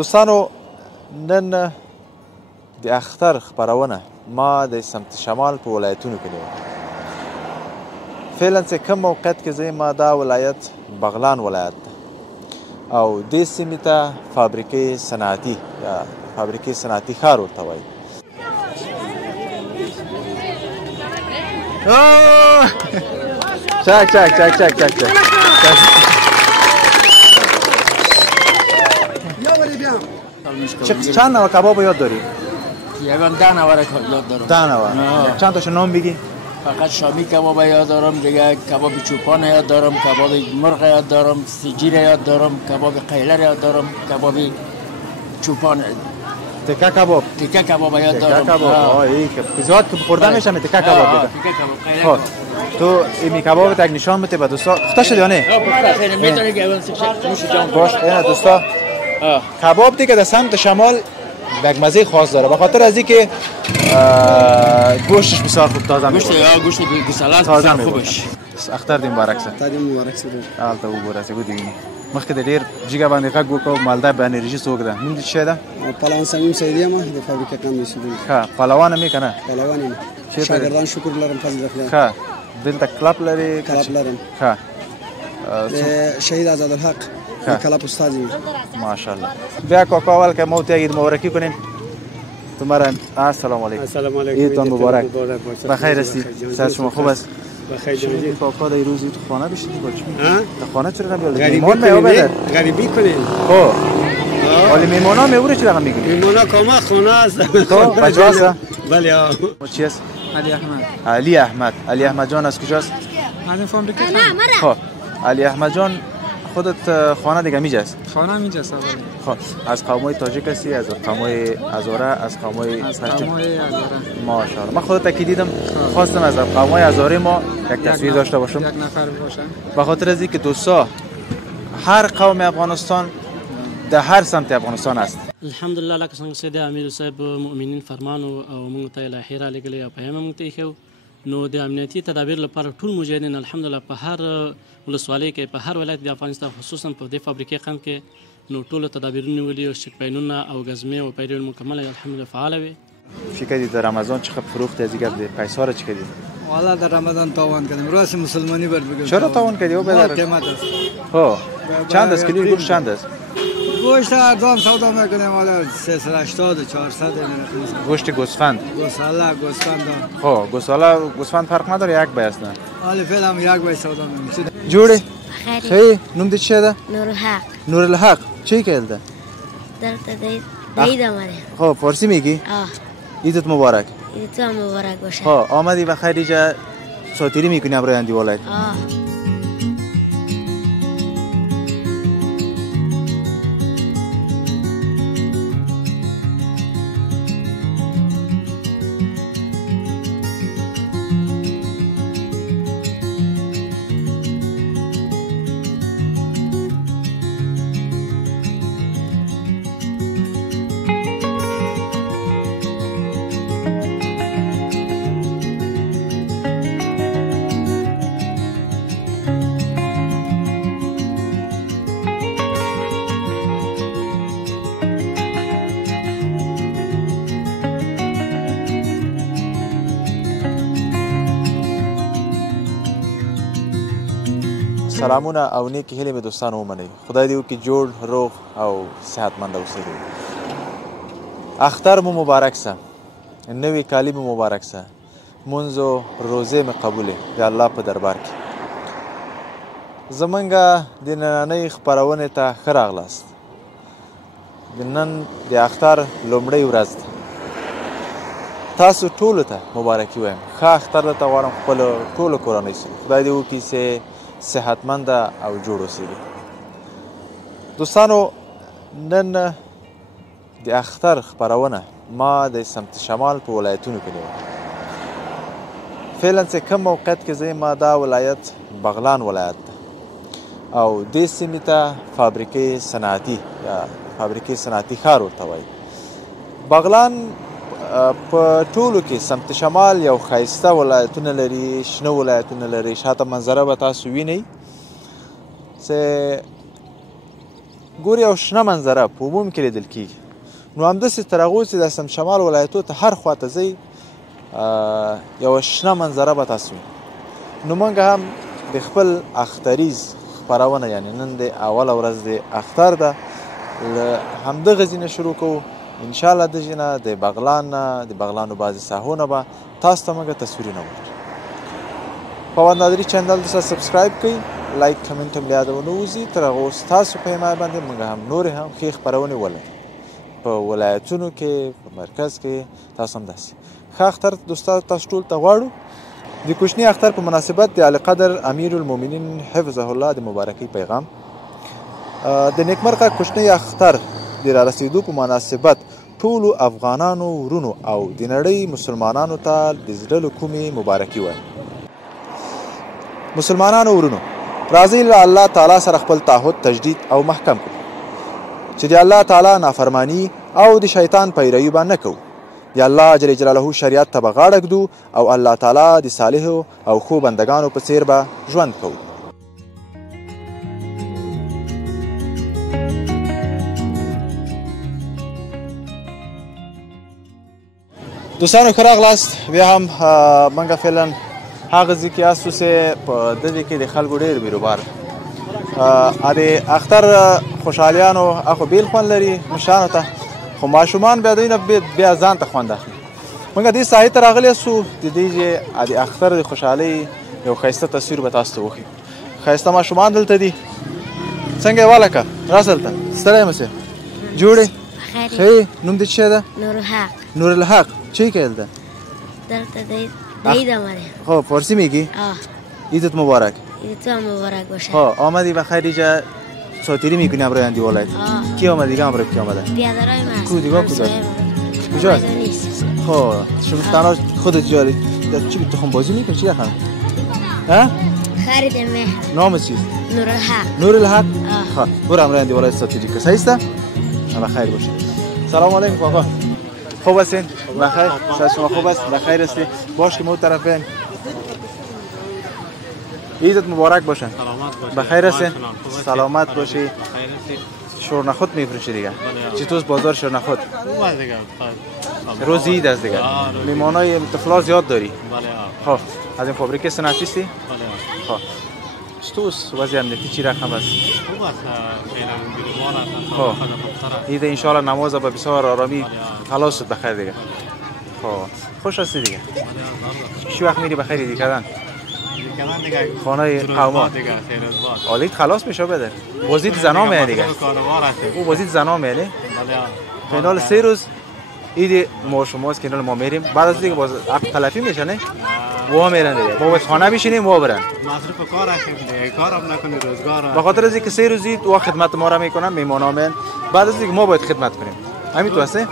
دوستانو نن د اختر خپرونه ما د سمت شمال په ولایتونو کې نیوه. فعلا چې کوم موقعیت کې ځای ما دا ولایت بغلان ولایت ده او دې سیمې ته فابریکې صنعتي یا فابریکې صنعتي ښار ورته وایي. چک چک چک چک چک چک چند نوع کباب یاد داری؟ یگان 10 نوع یاد دارم. 10 نوع. چند تاشو نام بگی؟ فقط شامی کباب یاد دارم، دیگه کباب چوپان یاد دارم، کباب مرغ یاد دارم، سیجیر یاد دارم، کباب قیلر یاد دارم، کباب چوپان، تکه کباب. تکه کباب یاد دارم. تکه کباب. این که زیاد که خوردن میشه تکه کباب بده. تکه کباب قیلر. تو این کباب تک نشان بده به دوستا. پخته شده یا نه؟ پخته. میتونی که اون نوش جان باش. اینا دوستا کباب دیگه در سمت شمال یک مزه خاص داره به خاطر از اینکه گوشتش بسیار خوب تازه میشه. گوشت گوساله بسیار خوبش. اختر دې مبارک شه. تا دې مبارک شه. حالته وګوره چې ودی مخکې د ډیر جګه باندې غږ وکړو مالدا باندې انرژي څوک ده نوم دې څه ده؟ پهلوان سمیم سیدی ما د فابریکې کار میسیدل. ښه پهلوان مې کنه؟ پهلوان یم. شاګردان شکر لرم فضل خدای. ښه دلته کلب لري؟ کلب لرم. ښه شهید آزاد الحق کلب استاد یم. ماشاءالله. بیا کاکا اول که ما عید مبارکی کنیم. تمہارا السلام علیکم. السلام علیکم. عیدتان مبارک. بخیر هستید؟ صحت شما خوب است؟ بخیر جانم. کاکا در روز تو خانه بشید با چی؟ تو خانه چرا نمیاد؟ غریبی کنید. غریبی کنید. خب. ولی میمونا میوره چی رقم میگی؟ میمونا کما خانه است. تو بچه هست؟ بله. چی است؟ علی احمد. علی احمد. علی احمد جان از کجاست؟ از این فابریکه. خب. علی احمد جان خودت خانه دیگه میجاست؟ خانه میجاست اولی. خب از قومای تاجیک هستی؟ از قومای هزاره؟ از قومای هزاره. ماشاءالله. من خودت که دیدم خواستم از قومای هزاره ما یک تصویر داشته باشم. یک نفر باشم. به خاطر از اینکه دوستا هر قوم افغانستان در هر سمت افغانستان است. الحمدلله لکه څنګه چې د امیر صاحب مؤمنین فرمان او موږ ته الهي را لګلی او پیغام موږ ته ایښی نو د امنیتي تدابیر لپاره ټول مجاهدین الحمدلله په هر ولسوالۍ کې په هر ولایت د افغانستان خصوصا په دې فابریکې قم کې نو ټولو تدابیرونه نیولي او چکپاینونه او ګزمې او پیرې مکمله الحمدلله فعاله وي. چی کردی در رمضان چقدر فروخت از دیگه پیسا را چی کردی؟ والا در رمضان تاوان کردیم راست مسلمانی بر بگم. چرا تاوان کردی او بدر؟ قیمت است. ها چند است کیلوی گوشت چند است؟ گوشت ارزان سودا میکنیم حالا 380 و 400 گوشت گوسفند. گوساله گوسفند. ها گوساله گوسفند فرق نداره یک بای است نه؟ حالا فعلا یک بای سودا میشه. جوړه خیر نوم دې څه ده؟ نورالحق. نورالحق چی کېده؟ دلته عید آمده. خب فارسی میگی؟ عیدت مبارک. عیدت مبارک باشه. ها آمدی بخیر اینجا ساتیری میکنی برای اندی ولایت. سلامونه او نیکی هیلې مې دوستانو ومنئ. خدای دې وکړي جوړ روغ او صحتمند اوسئ. اختر مو مبارک شه. نوی کالی مو مبارک شه. مونځ و روزې مې قبوله د الله په دربار کې. زمونږ د نننۍ خپرونې ته ښه راغلاست. د نن د اختر لومړۍ ورځ ده. تاسو ټولو ته مبارکي وایم. ښه اختر درته غواړم خپلو ټولو کورنۍ سره. خدای دې وکړي چې صحتمند او جوړ اوسئ. دوستانو نن د اختر خپرونه ما د سمت شمال په ولایتونو کې نیوه. فعلا چې کوم موقعیت کې ځای ما دا ولایت بغلان ولایت ده او دې سیمې ته فابریکې صنعتي یا فابریکې صنعتي ښار ورته وایي. بغلان په ټولو کې سمت شمال یو ښایسته ولایتونه لري، شنه ولایتونه لري. شاته منظره به تاسو وینئ چې ګوري یو شنه منظره په عموم کې لیدل کېږي. نو همداسې تر هغو چې د سم شمال ولایتو ته هر خوا ته ځئ یوه شنه منظره به تاسو وینئ. نو موږ هم د خپل اختریز خپرونه یعنې نن د اوله ورځ د اختر ده له همدغه ځای نه شروع کوو. انشاءالله دغې نه د بغلان نه د بغلانو بعضې ساحو نه به تاسو ته موږ تصویرونه وکړو. فواد نادري چینل دسه سبسکرایب کړئ، لایک کمنټ هم له یاده ونه وځي. تر هغو ستاسو په حمایت باندې موږ هم نورې هم ښې خپرونې ولرو په ولایتونو کې په مرکز کې. تاسو هم داسې ښه اختر دوستانو تاسو ټول ته غواړو. د کوچني اختر په مناسبت د اعلی قدر امیر المؤمنین حفظه الله د مبارکۍ پیغام. د نیکمرغه کوچني اختر د رارسېدو په مناسبت ټولو افغانانو ورونو او د نړۍ مسلمانانو ته د زړه له کومې مبارکي وایم. مسلمانانو ورونو، راځئ له الله تعالی سره خپل تعهد تجدید او محکم کړو چې د الله تعالی نافرمانی او د شیطان پیروي به نه کوو. د الله جل جلاله شریعت ته به غاړه ږدو او الله تعالی د صالحو او ښو بندګانو په څیر به ژوند کوو. دوستانو ښه راغلاست. بیا هم موږ فعلا هغه ځای کې یاستو چې په دې کې د خلکو ډېر بیروبار د اختر خوشحالیانو اخو بیل خوند لري مشرانو ته، خو ماشومان بیا دوی نه بیا ځان ته خوند اخلي. موږ دې ساحې ته راغلي یاستو د دې د اختر د خوشحالۍ یو ښایسته تصویر به تاسو ته وښیو. ښایسته ماشومان دلته دي. څنګه یې والکه راسه دلته ستړی مه سې جوړې ښه. نوم دې څه ده؟ نورالحق. نورالحق چی که دلته؟ دلته عید آمده. خب فارسی میگی؟ عیدت مبارک. عید تو هم مبارک باشه. خب آمدی بخیر اینجا ساتیری میکنی امروز اندی ولایت؟ کی آمد دیگه امروز کی آمده؟ پیاده‌روی ما. کو دیگه کجاست؟ کجاست؟ خب شما تنها خودت جاری چی تخم بازی میکنی چی دخل؟ ها؟ خالد مهر. نام چیست؟ نورالحق. نورالحق؟ خب برو امروز اندی ولایت ساتیری که صحیح است؟ بخیر باشه. سلام علیکم آقا. خوب هستین؟ بخیر؟ سلام شما خوب است؟ بخیر هستی؟ باش که ما طرفین. عیدت مبارک باشه. بخیر هستین؟ سلامت باشی. شورنخود میفروشی دیگه. چطور بازار شورنخود؟ روز عید است دیگه. میمانای طفلا زیاد داری؟ خب از این فابریکه صنعتی هستی؟ خب چطور وضع امنیتی چی رقم است؟ خب عید انشالله نماز به بسیار آرامی خلاص شد بخیر دیگه. خب خوش هستی دیگه. چی وقت میری بخیر عید کردن؟ خانه قوما آلیت خلاص میشه بده. بازید زنام یعنی دیگه. او بازید زنام یعنی. فینال 3 روز عید ما شماست که فینال ما میریم. بعد از دیگه باز عقد تلفی میشه نه؟ وا میرن دیگه. ما باید خانه بشینیم وا برن. مصرف کار هستیم دیگه. کارم نکنی روزگار. به خاطر از اینکه 3 روز عید و خدمت ما را میکنن میمونامن. بعد از دیگه ما باید خدمت کنیم. همین تو هسته؟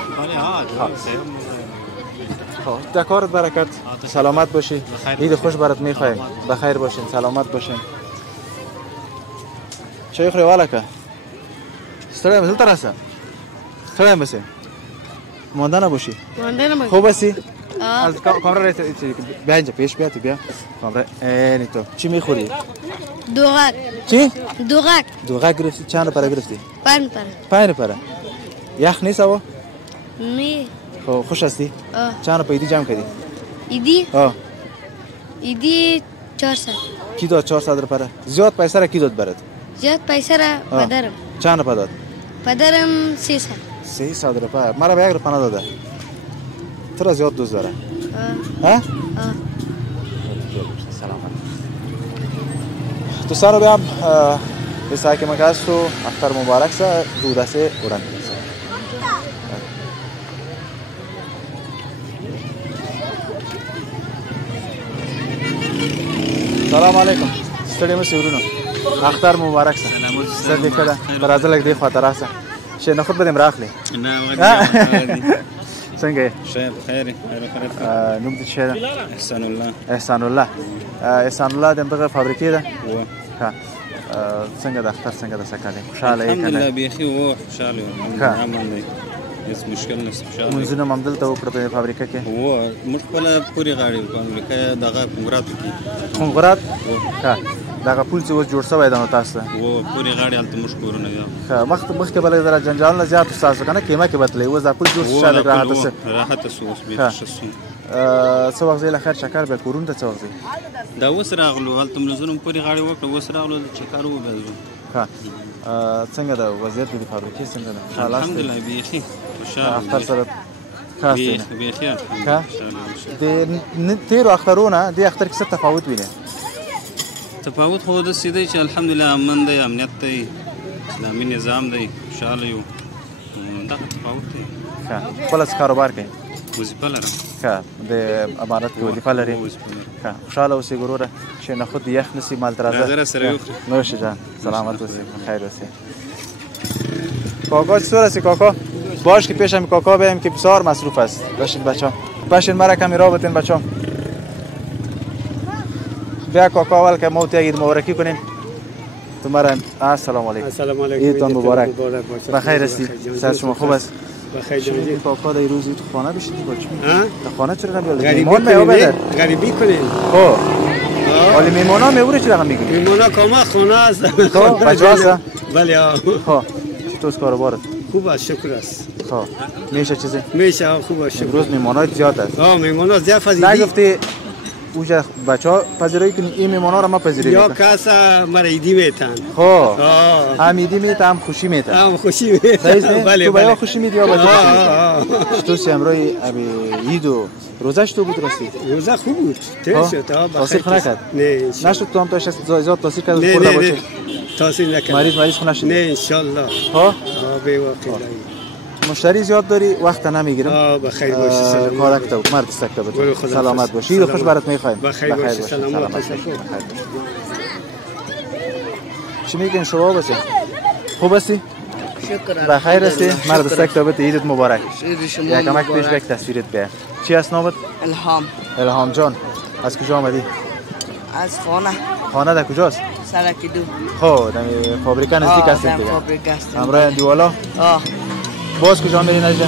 در کارت برکت. سلامت باشی. عید خوش برات میخوایم. بخیر باشین. سلامت باشین. چای خوری والکه. ستاره مثل ترسه. ستاره مثل. مانده نباشی. مانده نباشی. خوب هستی؟ از کامرا رایت بیا اینجا پیش بیا تو بیا. کامرا اینی تو. چی میخوری؟ دوغک. چی؟ دوغک. دوغک گرفتی؟ چند پاره گرفتی؟ 5 پاره. 5 پاره. یخ نیست او؟ می. خوش هستی؟ چند پیدی جمع کردی؟ ایدی؟ ایدی 400. کی داد 400 روپیه؟ زیاد پیسه را کی داد برات؟ زیاد پیسه را پدرم. چند روپیه داد؟ پدرم 300. 300 روپیه. مرا به 1 روپیه نداده. تو را زیاد دوست داره. ها؟ سلامت. دوستانو بیا به سایه ما کاسو اختر مبارک سه دو دسته وران. سلام علیکم. ستړي مې سورونو. اختر مبارک سه. سلام علیکم. برازل کې دی خاطر راځه. شه نه خود بدیم راخلی. نه وګورئ. څنګه؟ شه بخیر. نوم دې شه؟ احسان الله. احسان الله. احسان الله دغه فابریکې ده. ها. څنګه د اختر څنګه د سکاله خوشاله یې کنه؟ الحمدلله بيخي وو خوشاله یم. عمل هیڅ مشکل نشته. خوشاله. منځونه ممدل ته وکړه په فابریکه کې. وو موږ خپل پوری غاړي کوم لکه دغه کنګرات کی. کنګرات؟ ها. دغه پل چې اوس جوړ شوی دی نو تاسو ته و پورې غاړې هلته موږ کورونه یو ښه مخکې به لږ جنجالونه زیات وو ستاسو که نه خیمه کې به تلئ اوس دا پل جوړ شو شاید راحته څه راحته سو اوس بېرته ښه سو څه وخت ځئ له خیر چکر بیا کورونو ته څه وخت ځئ دا اوس راغلو هلته ملزونه مو پورې غاړې وکړه اوس راغلو چکر وو بیا ځو ښه څنګه ده وضعیت د فابریکې څنګه ده خوشحاله یاست الحمدلله بیخي اختر سره خاص دی بیخي د تېرو اخترونه دې اختر کې څه تفاوت وینئ تفاوت خو داسې دی چې الحمدلله امن دی امنیت دی اسلامي نظام دی خوشحاله یو دغه تفاوت دی ښه خپله څه کاروبار کوئ وظیفه لرم ښه د امارت کې وظیفه لرئ ښه خوشحاله اوسئ وروره چې نه خود یخ نسی مال راځه راسره وخورې نوش جان سلامت اوسئ بخیر اوسئ کاکا چطور هستی کاکا باش که پیشم کاکا بیم که بسیار مصروف است باشین بچه‌ها باشین مرا کمی راه بتین بچه‌ها بیا کاکا اول که ما عید مبارکی کنیم تو مرا السلام علیکم السلام علیکم عیدتان مبارک بخیر هستی صحت شما خوب است بخیر جان کاکا در روز تو خانه بشید با چی تا خانه چرا نمیاد غریبی کنین خب ولی میمونا میوره چرا میگی میمونا کما خانه است خب بچه‌ها است بله خب چطور کاروبارت خوب است شکر است خب میشه چیزی میشه خوب است شکر امروز میمونای زیاد است میمونا زیاد فضیلی نگفتی اوجا بچه‌ها پذیرایی کنی این میمونا رو ما پذیرایی یا کاسا مرا ایدی میتن خب هم ایدی میت هم خوشی میت هم خوشی میت بله تو باید خوشی میت یا باید تو سی امروی ابی ایدو روزش تو بود راستی روزه خوب بود تیر شد تاثیر خونه کرد نه نشد تو هم تاش زیاد تاثیر کرد خورده باشه تاثیر نکرد مریض خونه شد نه انشالله ها به واقع مشتری زیاد داری وقت نمیگیرم بخیر باشی کارکت و مرد سکت بود سلامت باشی خوش برات میخوایم بخیر باشی سلامت باشی چی میگین شما باشی خوب هستی شکر بخیر هستی مرد سکت بود عیدت مبارک یک کمک پیش بک تصویرت بیا چی است نامت الهام جان از کجا آمدی از خانه در کجاست سرکی دو خب در فابریکه نزدیک هستید دیگه همراه دیوالا باز کجا میری نجا؟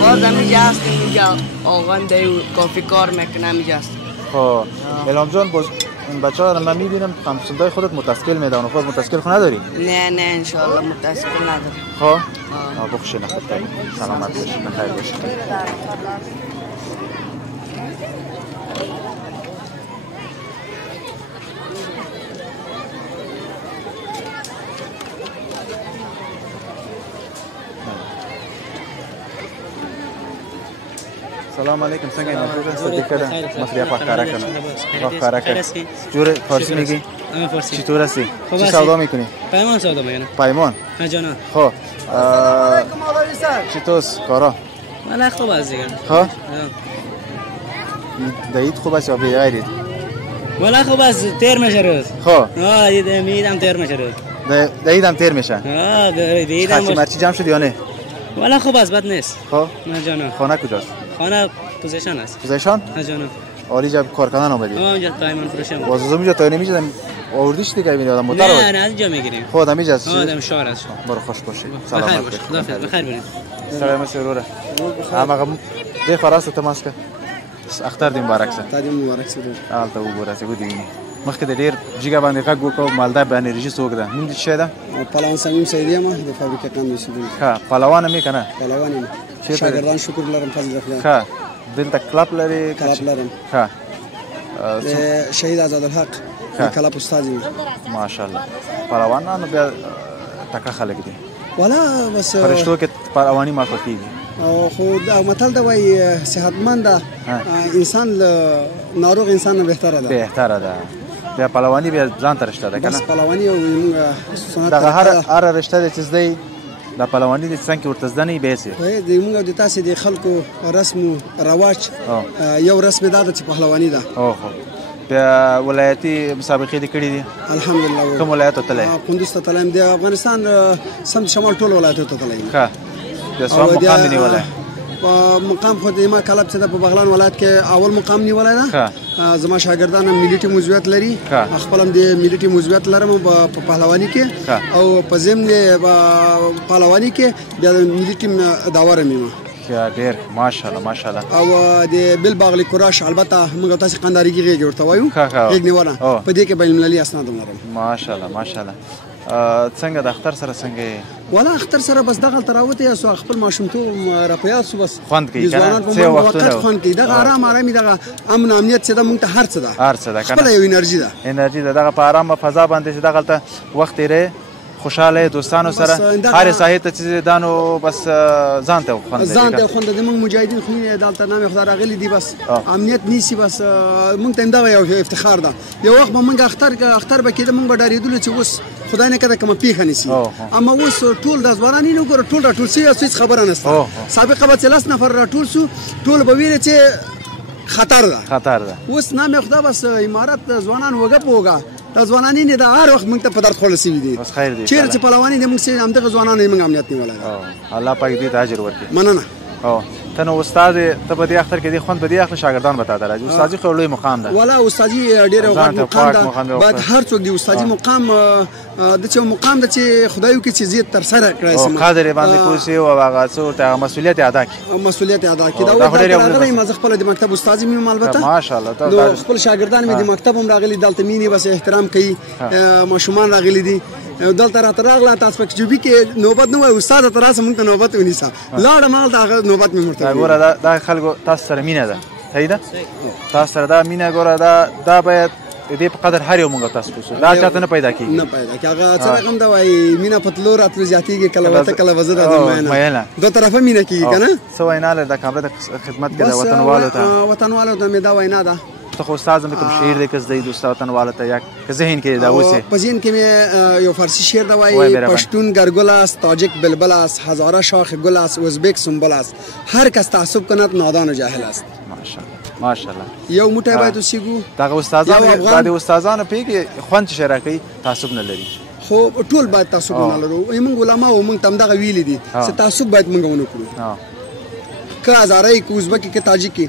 باز همینجا هستیم اینجا آقان دیو کافی کار میکنه همینجا هستیم خب الهام جان باز این بچه ها رو من میبینم خمسندای خودت متسکل میدن و خود متسکل خود نداری؟ نه انشاءالله متسکل نداری خب؟ بخشی نخود سلامت باشی بخیر باشی سلام علیکم څنګه یې مخلوق صدیق کړه مخ بیا پاک کارا کنه پاک کارا کنه جوړ فارسی میگی چطور هستی چی سودا میکنی پیمان سودا میکنم پیمان ها جانا خب چطور کارا ولی خوب است دیگه خب دید خوب است یا غیرید ولی خوب است تیر میشه روز خب میدم تیر میشه روز دیدم تیر میشه دیدم خرچی مرچی جمع شد یا نه ولی خوب است بد نیست خب نه جانا خانه کجاست خانه پوزیشن است پوزیشن ها جانا آلی جا کار کردن آمدی اینجا پیمان فروشم باز از اونجا تا نمیشه آوردیش دیگه ببینید آدم موتور نه نه اینجا میگیریم خود همیشه است آدم شعر است برو خوش باشی سلامت باشی خدا بخیر باشی سلام سروره هغه د فراسته تماس کا اختر دې مبارک شه تا دې مبارک شه حالته وګوره چې ودی مخکې د ډیر جګه باندې غږ وکاو مالدا باندې رجی سوګ ده نوم دې شه ده پهلوان سمیم سیدی ما د فابریکه کار میسیدم ها پهلوان می کنه پهلوان شاګردان شکر لرم فضل الله ها دلته کلاب لري کلاب لرم ها شهید آزاد الحق کلاب استاد ماشاءالله پهلوانانو بیا تکه خلک دي ولا بس فرشتو کې پهلوانی ما کوي او خو دا متل دا وای صحتمند انسان ناروغ انسان بهتره ده بیا پهلوانی بیا ځان ترشته ده کنه بس پهلوانی او سنت دا هر رشته چې زده د پهلوانی د څنګه ورته ځنی به سي د موږ د تاسو د خلکو رسم رواج یو رسم ده چې پهلوانی ده او بیا ولایتي مسابقې دي کړې دي الحمدلله کوم ولایت ته تللی کندوز ته تلم د افغانستان سم شمال ټول ولایتو ته تلم ښه د سوم مقام نیولای په مقام خو د ما کلب چې د په بغلان ولایت کې اول مقام نیولای ده زما شاګردان ملي ټیم عضویت لري خپل هم د ملي ټیم عضویت لرم په پهلوانی کې او په ضمن پهلوانی کې د ملي ټیم داور مې یا ډیر ماشاءالله ماشاءالله. او د بل باغلی کوراش البته موږ تاسو قنداریږي غیږ ورته وایو غیږ نیونه په دې کې بین المللي اسناد لرم. ماشاءالله ماشاءالله. څنګه د اختر سره څنګه ولا اختر سره بس دغه تراوته یا سو خپل ماشومتوب راپیات سو بس خوند کوي کنه څه وختونه خوند کوي دغه آرام آرامي دغه امن امنیت چې د مونږ ته هر څه ده خپل یو انرژي ده دغه په آرامه فضا باندې چې دغه ته وخت لري خوشاله دوستانو سره هر ساحه ته چې دانو بس ځان ته خوند د موږ مجاهدین خو نه دالته نام خدای راغلي دي بس امنیت نیسی بس موږ ته دا یو افتخار ده. یو وخت به موږ اختر به کېده موږ به ډارېدل چې اوس خدای نه کړه کومه پیښه نسی اما اوس ټول د ځوانان نه ګوره ټول سی هیڅ خبره نشته. سابقه به 3 نفر ټول سو ټول به ویل چې خطر ده اوس نام خدای بس امارات ځوانان وګه پوګه د ځوانانی نه د هر وخت موږ ته په درد خلاصي دي بس خیر دي چیرې چې پهلواني د موږ سره هم دغه ځوانان موږ امنیت نیولای الله پاک دې ته اجر ورکړي. مننه. ته نو استاد ته په دې اختر کې دې خوند به دې اخلي شاګردان به تا درځي. استادي خو لوی مقام ده ولا استادي ډېر مقام ده بعد هر څوک دی استادي مقام د چې مقام ده چې خدایو کې چې زیات تر سره کړی سم قادر باندې کوسي او هغه څو ته مسؤلیت ادا کړي دا راغلی ما خپل د مکتب استاد مې البته ماشاءالله ته خپل شاګردان مې د مکتب هم راغلي دلته مینه بس احترام کوي ماشومان راغلي دي دلته راغله تاسو په جوبي کې نوبت نه وای استاد تر اوسه مونږ ته نوبت ونیسه لاړ مال دا نوبت مې مرته ګوره دا خلکو تاسو سره مینه ده صحیح ده تاسو سره دا مینه ګوره دا باید دې په قدر هر یو مونږ تاسو کوو دا چاته نه پیدا کیږي هغه څنګه کوم دا وای مینه په تلور اتل زیاتیږي کله وته کله وزد ادمه دوه طرفه مینه کیږي کنه سو ویناله د کابل د خدمت کې د وطنوالو ته مې دا وینا ده ته خو استاد مې کوم شعر دې کس دی دوست وطنواله ته یک که ذهن کې دا اوسه په ذهن کې مې یو فارسی شعر دا وای پښتون ګرګل است تاجک بلبل است هزاره شاخ گل است ازبک سنبل است هر کس تعصب کند نادان و جاهل است. ماشاءالله یو موټی باید وسیګو دغه استادانو پیږي خوند شراکي تعصب نه لري خو ټول باید تعصب نه لرو موږ علما او موږ تم دغه ویل دي چې تعصب باید موږ ونه کړو که هزاره کې ازبک کې تاجک کې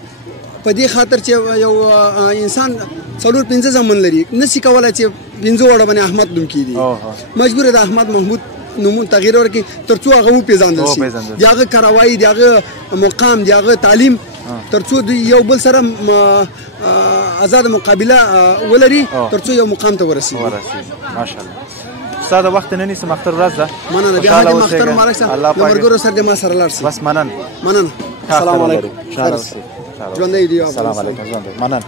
په دې خاطر چې یو انسان 4-5 زمون لري نسی کولای چې 5 وړه باندې احمد نوم کیږي مجبور د احمد محمود نوم تغییر ورکړي ترڅو هغه پیژندل شي دغه کاروایی دغه مقام دغه تعلیم ترڅو یو بل سره آزاد مقابله ولري ترڅو یو مقام ته ورسیږي. ماشاءالله استاد وخت نه نیسم اختر ورځ ده مننه بیا د اختر مبارک سره مرګورو سره د ما سره لاړ شي بس مننه السلام علیکم ژوندۍ دی السلام علیکم ژوندۍ مننه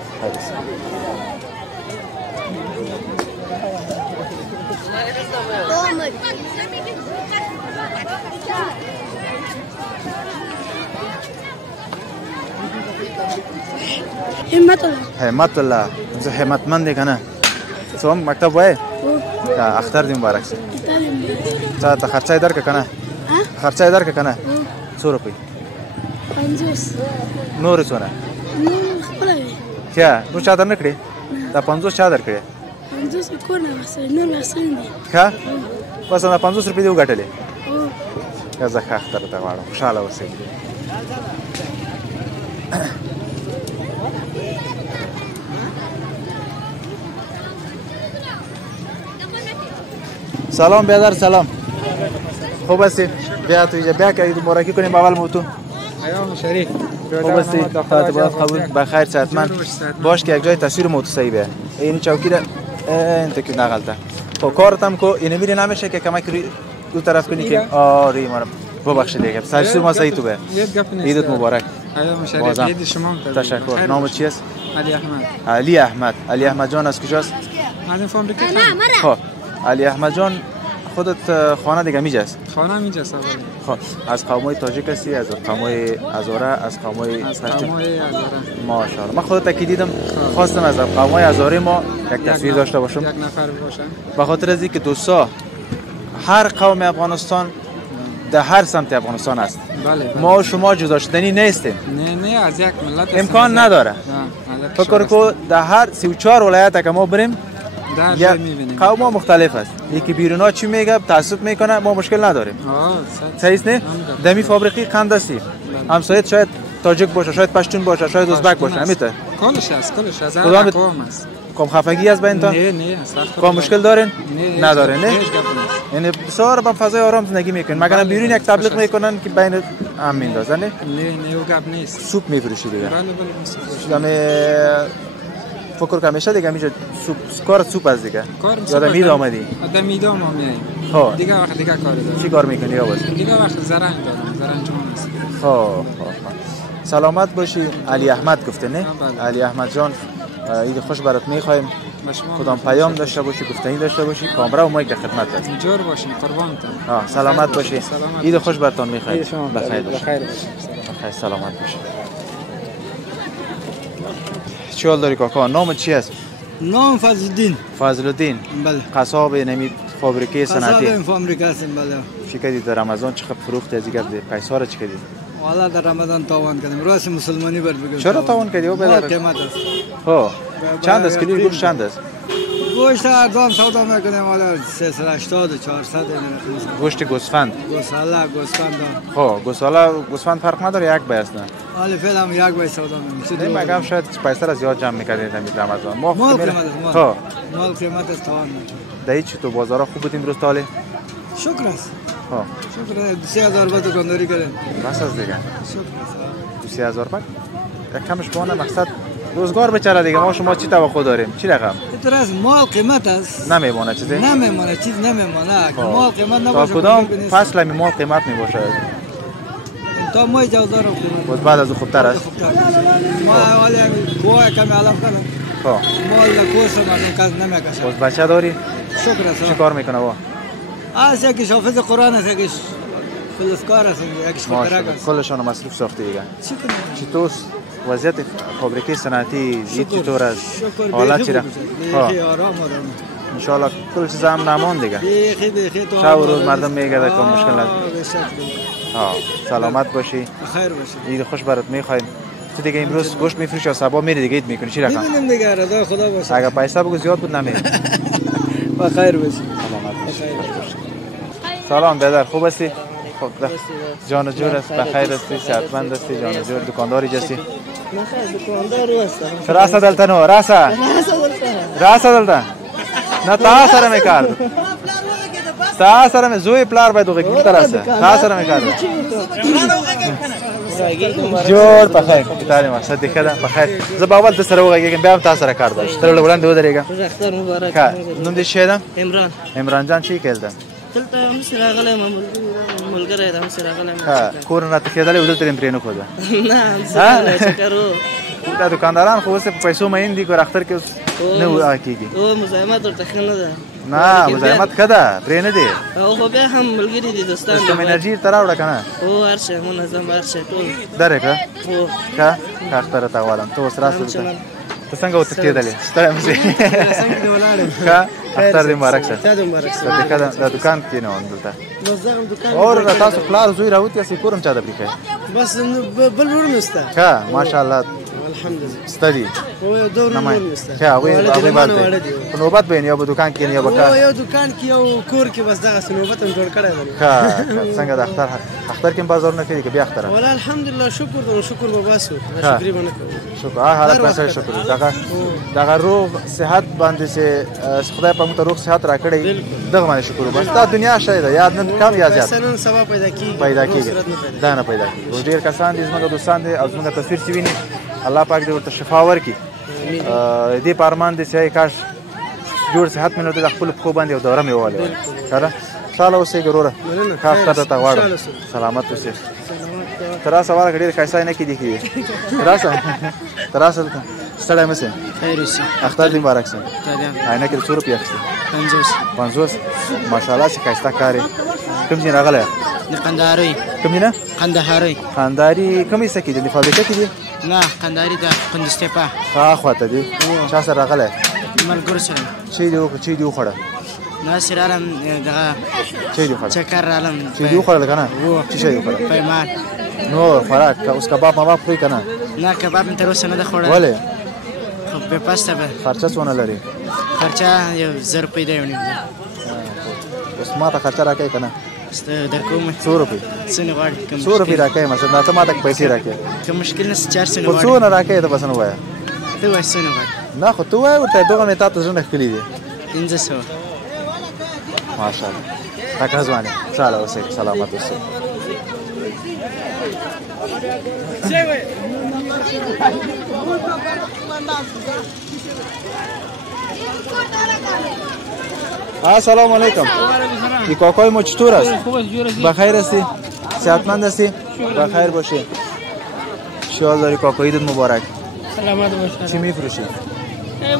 همت الله زه همتمند کنه څوم مکتب وای اختر دی مبارک شه تا ته خرچای درک کنه خرچای درک کنه 100 روپۍ 50 نور څونه کیا نو چا در نه کړی دا 50 چا در کړی 50 کو نه وسه نور وسه دي ښه بس دا 50 روپۍ دی وګټلې یا زه اختر ته غواړم خوشاله اوسئ سلام بیادر سلام خوب هستی؟ بیا تو اینجا بیا که مبارکی کنیم اول موتو ایام شریف خوب هستی؟ خواهد باید قبول بخیر صحتمند باش که یک جای تصویر موتو صحیح بیا این چوکی را این تکی نغلطه خب کارت هم که اینه میری نمیشه که کمک دو طرف کنی که آره مرم ببخشید دیگه تصویر ما صحیح تو بیا عیدت مبارک ایام شریف عید شما تشکر نامت چی است؟ علی احمد علی احمد جان از کجاست؟ از فابریکه خب علی احمد جان خودت خانه دیگه میجاست؟ خانه میجاست خب از قومای تاجیک هستی از قومای هزاره از قومای هزاره ماشاءالله من خودت کی دیدم خواستم از قومای هزاره ما یک تصویر داشته باشم یک نفر باشم به خاطر از اینکه دوستا هر قوم افغانستان در هر سمت افغانستان است بله ما و شما جدا شدنی نیستیم نه از یک ملت امکان نداره فکر کو در هر 34 ولایت که ما بریم یا قوم مختلف است یکی بیرونا چی میگه تعصب میکنه ما مشکل نداریم صحیح است نه دمی فابریکی قند هستی همسایت شاید تاجیک باشه شاید پشتون باشه شاید ازبک باشه همیته کلش از هر قوم است قوم خفگی از بینتان نه اصلا قوم مشکل دارین نداره نه یعنی بسیار با فضای آرام زندگی میکنن مگر بیرون یک تبلیغ میکنن که بین هم میندازن نه او گپ نیست سوپ میفروشی دیگه بله بله فکر کنم همیشه دیگه میشه سوپ کار سوپ از دیگه یادم میاد آمدی آدم میدام میای خب دیگه وقت دیگه کار دارم چی کار میکنی یا باز دیگه وقت زرنگ دارم زرنجان است خب سلامت باشی علی احمد گفته نه علی احمد جان عید خوش برات میخوایم خودم پیام داشته باشی گفتنی داشته باشی کامرا و مایک در خدمتت جور باشین قربانتم سلامت باشی عید خوش براتون میخوایم بخیر باشی بخیر سلامت باشی چی حال داری کاکا نام چی است نام فضل الدین بله قصاب نمی فابریکه صنعتی قصاب فابریکه است بله چیکار در رمضان چقدر فروخت از دیگر پیسار چیکار والا در رمضان تاوان کردیم راست مسلمانی بر بگم چرا تاوان کردی او بدر قیمت است ها چند است کیلو گوشت چند است گوشت ارزان سودا میکنیم والا 380 400 گوشت گوسفند گوساله گوسفند خب گوسفند فرق نداره یک بیاست نه حالا فعلا یک بای سودا میکنیم نه مگم شاید پیسر از یاد جمع میکردید در رمضان مال قیمت است مال قیمت است تاوان دایی چی تو بازارا خوب بود امروز تاله شکر است ها شکر 3000 بعد دکانداری کردیم بس از دیگه شکر است 3000 بعد یک کمش بونه مقصد روزگار بچره دیگه ما شما چی توقع داریم چی رقم تو از مال قیمت است نمیمونه چیزی نمیمونه چیز نمیمونه مال قیمت نباشه تا کدام فصل می مال قیمت میباشه تا ما اجازه دارم باز بعد از خوبتر است ما ولی کوه کمی علم کنم مال کوس ما کس نمیکشه باز بچه داری شکر است چی کار میکنه وا از یکیش حافظ قرآن است یکیش فلسکار است یکیش خودرک است کلشون مصروف ساخته دیگه چی کنیم چطور وضعیت فابریکه صنعتی چطور است حالت چی را آرام ان شاء الله کل چیز هم نمان دیگه بیخی تو شب و روز مردم میگه که مشکل نداره سلامت باشی بخیر باشی عید خوش برات میخوایم تو دیگه امروز گوشت میفروشی یا صبح میری دیگه عید میکنی چی رقم میبینیم دیگه رضا خدا باشه اگه پیسه بگو زیاد بود نمیری بخیر باشی سلامت باشی سلام برادر خوب هستی جان و جور است بخیر هستی صحتمند هستی جان و جور دکانداری هستی دکانداری هستم راسا دلته نو راسا دلته نه تا سره میکار تا سره می زوی پلار باید وګی کی طرح سره تا سره میکار جوړ په خیر کتاره ما صدقه ده په خیر زه اول د سره وګیږم بیا تاسو سره کار ده تر وړاندې ودرېږم اختر مبارک نوم دې شه ده عمران جان چی کېل ده دلته هم سره غلې ملګری ده هم سره غلې ها کور نه تکېدلې ودل ترې پرې نه خو ده نه سره شکرو دا دکانداران خو اوس په پیسو مین دي ګور اختر کې نه کېږي او مزاحمت ورته نه ده نه مزاحمت کده پرې نه دي او خو بیا هم ملګری دي دوستان کوم انرژي تر راوړه کنه او هر شی منظم هر شی ټول درکه او کا اختر ته والم ته اوس راسته ته څنګه وته کېدلې ستړی مې څنګه دی ولاړ کا اختر دې مبارک شه ته دې مبارک شه دا دکان کې نه وندلته مزاحم دکان اور تاسو پلار زوی راوتی سي کورم چا د بریکه بس بل ورمسته کا ماشاءالله الحمدلله ستدي او یو دور ورمسته کا هغه بعد نوبت به نه په دکان کې نه یو او یو دکان کې یو کور کې بس دغه نوبت هم جوړ کړی دی کا څنګه د اختر کې بازار نه کوي کې بیا اختر ولا الحمدلله شکر بابا سو شکر باندې شکر حالت بس شکر دغه روغ صحت باندې سه خدای په موږ ته روغ صحت راکړي دغه باندې شکر بس دا دنیا شاید یاد نه کم یا زیات سنن ثواب پیدا کیږي دا نه پیدا کیږي ډیر کسان دي زموږ دوستان دي او زموږ تصویر چې ویني الله پاک دې ورته شفا ورکړي دې پارمان دي چې کاش جوړ صحت مینو ته خپل خو باندې او دوره مې واله سره ساله اوسې ګوره خاص کته تا غواړم سلامت اوسې ترا سوال غړي کیسه نه کیږي ترا سره ستړی مې سه خیر اوسې اختر دې مبارک شه عینه کې 100 روپیا اخلي 50 ماشاءالله چې کیسه کاری کوم ځای راغله قندهاري کوم نه قندهاري کومې سکه دي فابریکه کې دي نه قندهاري د قندستپا ها خواته دي چا سره راغله ملګر سره چي دی وخړه ناصر عالم دغه چي دی وخړه چکر عالم چي دی وخړه کنه چي شي وخړه پیمان نو خوراک اوس کباب ما خوري کنه نه کباب تر اوسه نه ده خوړل ولې خو په پاسته به خرچه څونه لري خرچه یو 1000 روپۍ دی ونی اوس ما ته خرچه راکې کنه در کوم 100 روپۍ څنګه غواړې 100 روپۍ راکې مثلا ته ما ته پیسې راکې کوم مشکل نه 400 غواړې 100 نه راکې ته بس نه وای ته وای څنګه غواړې نه خو ته وای ورته دغه نه تاسو نه خلی دي 500 ماشاءالله کاکا ځوانې خوشحاله اوسئ سلامت اوسئ السلام علیکم ای کاکای ما چطور است؟ بخیر هستی؟ صحتمند هستی؟ بخیر باشی شال داری کاکا عیدت مبارک سلامت باشی چی میفروشی؟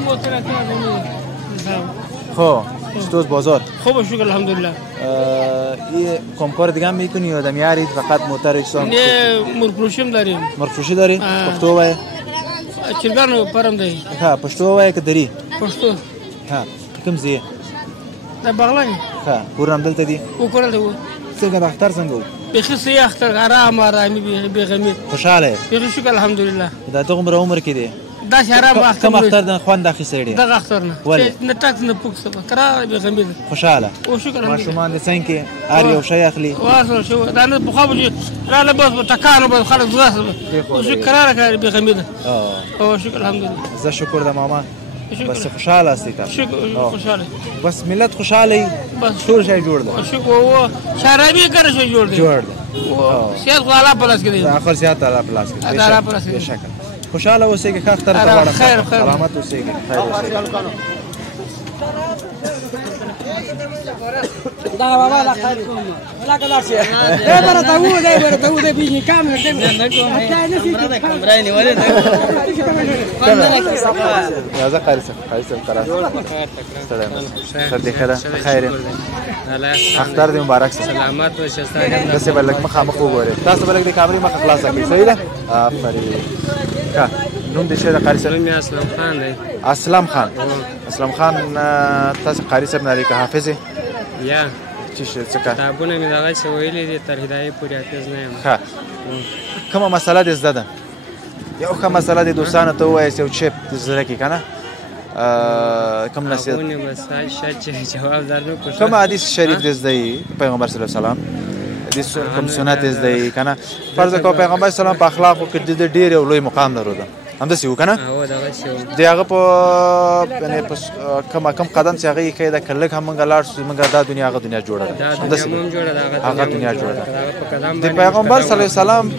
موتر خب چطور بازار؟ خوب شکر الحمدلله این کمکار دیگه هم میکنی یا دم یارید فقط موتر اکسان؟ نه مرفروشیم داریم مرفروشی داری؟ پشتو وای؟ چرگانو پرم داری ها پشتو وای که داری؟ پشتو ها کم زیه؟ دا بغلانی ها کورم دلتا دی؟ او کورل دو څنګه د اختر څنګه و؟ بیخي صحیح اختر آرامي بېغمي خوشحاله بیخي شکر الحمدلله دا ته عمر عمر کې دی دا چې آرام اختر کوم اختر د خوند اخیستی دی دغه اختر نه نه ټاکس نه پوکس کرا بېغمي ده خوشحاله او شکر الحمدلله ماشومان د څنګه هر یو شی اخلي واسه شو دا نه بخوا به راله بس ټکانو به خلک زغاس او شکر کرا بېغمي ده او شکر الحمدلله زه شکر د ماما بس خوشحاله استی تا شکر خوشحاله بس ملت خوشحاله بس ټول شی جوړ ده شکر او شرابي کړه شو جوړ ده جوړ ده سیاست خو الله پلاس کې دی اخر سیاست الله پلاس کې دی الله پلاس کې شکر خوشحاله اوسئ که اختر ته وړاندې خیر سلامت اوسئ خیر اوسئ دا بابا لا خیر کوم لا کلا شي اے برته و دې بيجي کامل دې نه کوم مراد کمرای نیولې ده راځه قاری قرار سر دې خدا خیر اختر دې مبارک شه سلامت او شستانه دسه بلک مخامخ وګوره تاسو بلک دې کامرې مخ خلاص کړئ صحیح ده آفرین کا نوم دې شه د قاری سره اسلام خان دی اسلام خان تاسو قاری سره نه لیکه حافظ یا څه کتابونه مې دغه څه ویلي دي تر هدایت پورې حافظ نه یم ښه کومه مسله دې زده ده یو ښه مسله دې دوستانو ته ووایاست یو چپ زده کړي که نه کوم نصیحت جواب درنو کوم حدیث شریف دې زده پیغمبر صلی الله علیه وسلم حدیث کوم سنت دې زده که نه فرض کړه پیغمبر صلی الله علیه وسلم په اخلاقو کې د ډېر یو لوی مقام درلوده همداسې و که نه د هغه په یعنې په کوم قدم چې هغه یې کوي دا که لږ هم موږ لاړ شو موږ دا دنیا هغه دنیا جوړه ده همداسې هغه دنیا جوړه ده د پیغمبر صلی الله علیه وسلم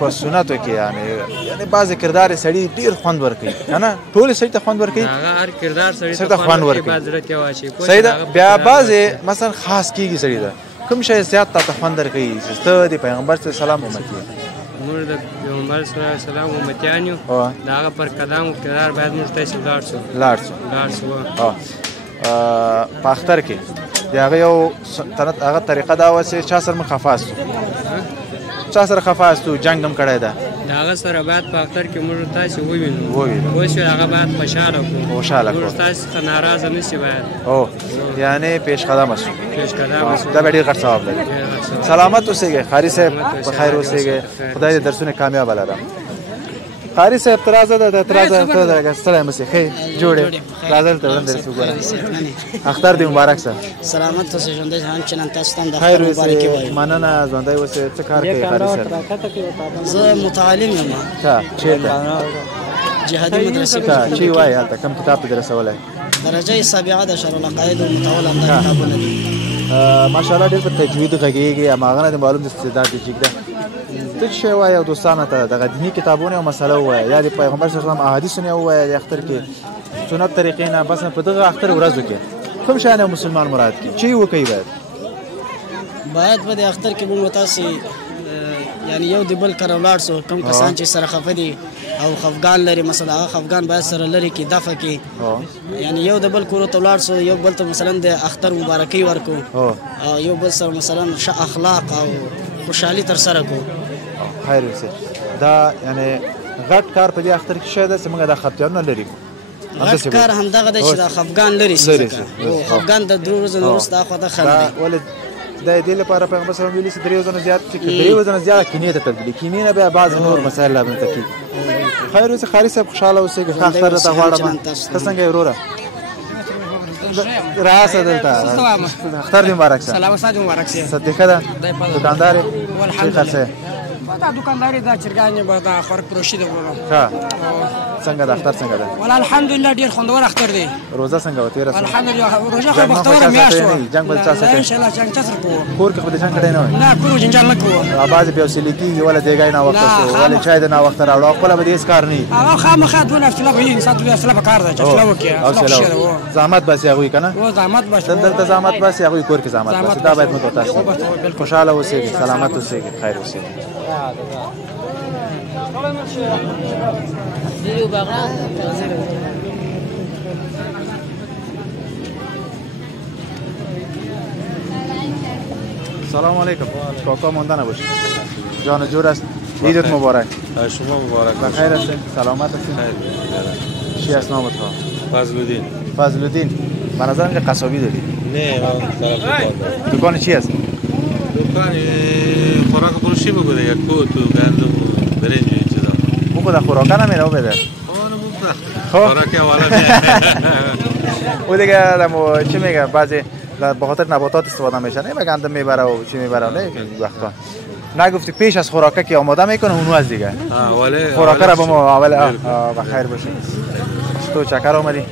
په سنتو کې یعنې بعضې کردار سړي ډېر خوند ورکوي که نه ټولې سړي ته خوند ورکوي سړي ته خوند ورکوي صحیح ده بیا بعضې مثلا خاص کېږي سړي ته کوم شی زیات تا ته خوند درکوي چې ته د پیغمبر صلی الله علیه وسلم امت یې موږ د پیغمبر صلی الله علیه وسلم امتیان یو د هغه پر قدم او کردار باید موږ ته لاړ شو په اختر کې د هغه یو هغه طریقه دا وه چې چا سره موږ خفه استو چا سره خفه استو جنګ هم کړی ده د هغه سره باید په اختر کې موږ تاسې ووینو اوس هغه باید خوشحاله کړو موږ تاسې څخه ناراضه نه شي باید یعنی پیش قدم است دا به ډېر غټ ثواب لري سلامت اوسئ قاري صاحب بخیر اوسئ خدای دې درسونه کامیاب لره قاري صاحب ترازه ده ترازه ته ستړی مه شئ ښه جوړې راځه دلته وړاندې رسو ګوره اختر دې مبارک شه سلامت اوسئ ژوندی همچنان تاسو ته هم د خیر اوسئ مننه ژوندی اوسئ څه کار کوې قاري صاحب زه متعلم یم چېرته جهادي مدرسې کې چی وایي هلته کوم کتاب ته دې رسولی درجه سابعه د شرح العقاید المطوله همدا کتابونه دي ماشاءالله ډېر په تجوید غږېږي هماغه نه د معلوم د استعداد دې جګ ده ته څه شی وایې او دوستانو ته دغه دیني کتابونه او مسله ووایه یا د پیغمبر صلی الله علیه وسلم احادیثونه یې ووایه د اختر کې سنت طریقې نه بس په دغه اختر ورځو کې کوم شیان مسلمان مراد کړي چې یې وکوي باید په دې اختر کې موږ تاسې یعنی یو د بل کره ولاړ سو کوم کسان چې سره خفه دي او خفګان لري مثلا هغه خفګان باید سره لري کې دفع کې یعنی یو د بل کور ته ولاړ سو یو بل ته مثلا د اختر مبارکي ورکو او یو بل سره مثلا ښه اخلاق او خوشحالي تر سره کو خیر اوسئ دا یعنی غټ کار په دې اختر کې شاید چې موږ دا خپتیانونه لري غټ کار همدغه دی چې دا خفګان لري او خفګان د درو ورځو وروسته اخوا د خلک د دې لپاره پیغمبر صلی الله علیه وسلم ویلي چې 3 ورځې زیات چې 3 ورځې زیات کینې ته تبدیلي کینې نه بیا بعض نور مسایل لا بنته کیږي خیر اوسئ قاري صاحب خوشاله اوسئ که اختر ته غواړم ته څنګه یې وروره راځه دلته اختر دې مبارک شه سلام سات مبارک شه صدقه ده دکاندار ښه خرڅه دا دکانداری دا چرګان به دا خوراک فروشي ده ورو ها څنګه د اختر څنګه ده ولا الحمدلله ډیر خوندور اختر دی روزه څنګه وته رسول الحمدلله روزه خو بختوره میاشت جنگ بل چا سره ان شاء الله جنگ چا سره کوو کور کې خو د جنگ کړي نه نه کور جنجال نه کوو اواز به وسیلې کیږي ولا دیګای نه وخت شو ولا چای د نه وخت راوړو خپل به دې کار نه هغه خامخا دونه اصله به انسان دونه اصله به کار ده چې اصله وکړي زحمت بس هغه کنه و زحمت باشه دلته زحمت بس هغه کور کې زحمت بس دا باید مو تاسو خوشاله اوسئ سلامت اوسئ خیر اوسئ سلام علیکم کاکا مانده نباشید جان جور است عیدت مبارک شما مبارک بخیر هستین سلامت هستین چی است نامت ها فضل‌الدین فضل‌الدین به نظر اینجا قصابی داری نه دکان چی است دکان خوراک فروشی بگو دیگه کوت و گندم و برنج این چیزا بگو در خوراکه نمیره بده خوراک اولا او دیگه دمو چی میگه بعضی به خاطر نباتات استفاده میشه نه گندم میبره و چی میبره نه وقتا نگفتی پیش از خوراکه که آماده میکنه اونو از دیگه خوراکه را به ما اول بخیر باشه تو چکر آمدی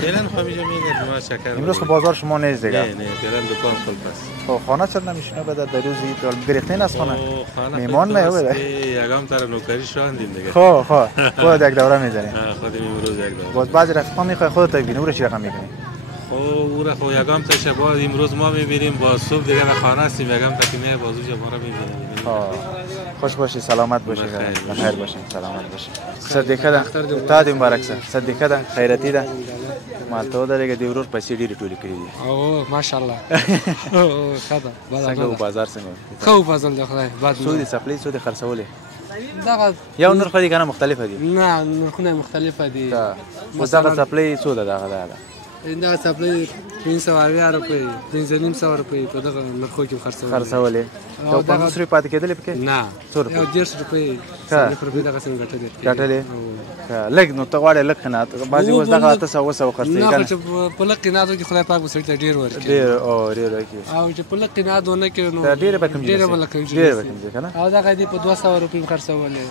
فعلا همینجا میگه ما چکر امروز خب بازار شما نیست دیگه نه فعلا دکان خل پس خب خانه چرا نمیشونه بده در روزی گرفتین از خانه میمان میه بده یگام تر نوکری شوندیم دیگه خب خودت یک دوره میزنی خودم امروز یک دوره باز بعضی رفقا میخوای خودت ببینی او رو چی رقم میکنی خب او را خب یگام تا شب امروز ما میبینیم با صبح دیگه در خانه هستیم یگام تا که میای بازو ما رو میبینیم خوش باشی سلامت باشی بخیر باشی سلامت باشی صدقه ده تا دې مبارک شه صدقه ده خیرتی ده مالته درګه دی ورور پیسې ډېری ټولې کړې دي او ماشاءالله او خدا څنګه بازار څنګه خو فضل ده خدای بعد سودی سپلی سودی خرڅولې دا یو نرخ دي کنه مختلفه دي نه نرخونه مختلفه دي مثلا سپلی سوده ده دا سپلی 380 روپۍ 350 روپۍ په دغه نرخو کې خرڅولې ته 50 روپۍ پاتې کېدلې پکې نه 100 روپۍ 100 روپۍ دغه څنګه ګټلې لګ نو ته غواړې لګ قناعت بعضې اوس دغه 800 خرڅوي نه چې په لږ قناعت کې خدای پاک به سړي ته ډېر ورکړي ډېر ورکړي او چې په لږ قناعت ونه کړي نو ډېره به کمزوري که نه او دغه دې په 200 روپۍ خرڅولې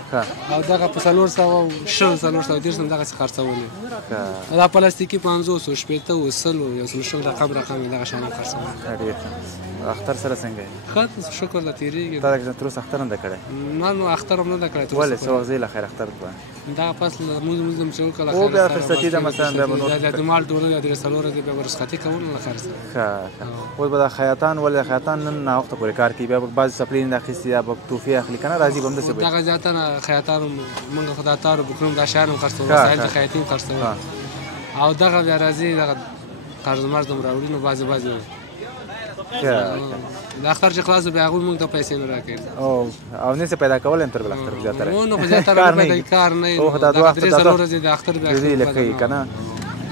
او دغه په 400 دغسې خرڅولې دا پلاستیکي 500 شپېته و سلو یو څه شو رقم دغه شان خرڅول اختر سره څنګه ښه شکر الله تېرېږي تا تر اوسه اختر نه ده کړی نه نو اختر هم نه ده کړی ولې څه وخت ځې له خیر اختر ته دا پس لمونځ هم چې وکړه او بیا فرصتي ده مثلا بیا به نور د مال ټولنې د څلور ورځې بیا به رخصتي کوو له خیر سره ښه اوس به دا خیاطان ولې خیاطان نن ناوخته پورې کار کوي بیا به بعضې سپلې نه اخیستي یا به توفې اخلي که نه راځي به همداسې به دغه زیاتره خیاطان مونږ خو دا تارو بکرم دا شیان هم خرڅوو وسایل د خیاطي هم خرڅوو او دغه بیا راځي دغه قرض مرض هم راوړي نو بعضې د اختر چې خلاص به هغوی موږ ته پیسې نه راکوي او نه څه پیدا کول هم تر بل اختر زیاتره نو خو زیاتره کار نه دغه درې څلور ورځې د اختر بیا لکه که نه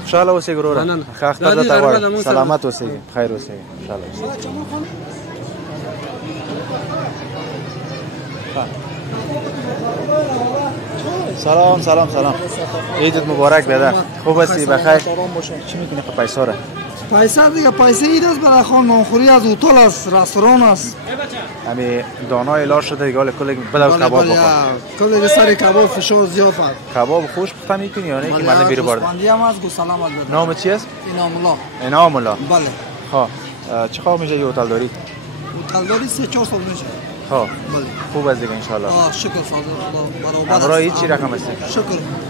خوشحاله اوسئ وروره ښه اختر درته غواړم سلامت اوسئ خیر اوسئ خوشحاله اوسئ سلام عیدت مبارک بیادر خوب هستی بخیر چی میکنی خب پیسا را پیسه دیگه پیسه اید است برای خانمانخوری از هتل است رستوران است همین دانای لار شده دیگه حالا کلی بدو کباب بخور کلی سر کباب فشار زیافت کباب خوش پخته میکنی یا نه که مردم بیرو بارده گوسفندی هم از گوسلام از نام چی است انعام الله بله ها چه خواه میشه یه هتل داری هتل داری 3-4 سال میشه ها خوب است دیگه ان شاء الله شکر فاضل برای هیچ چی رقم است شکر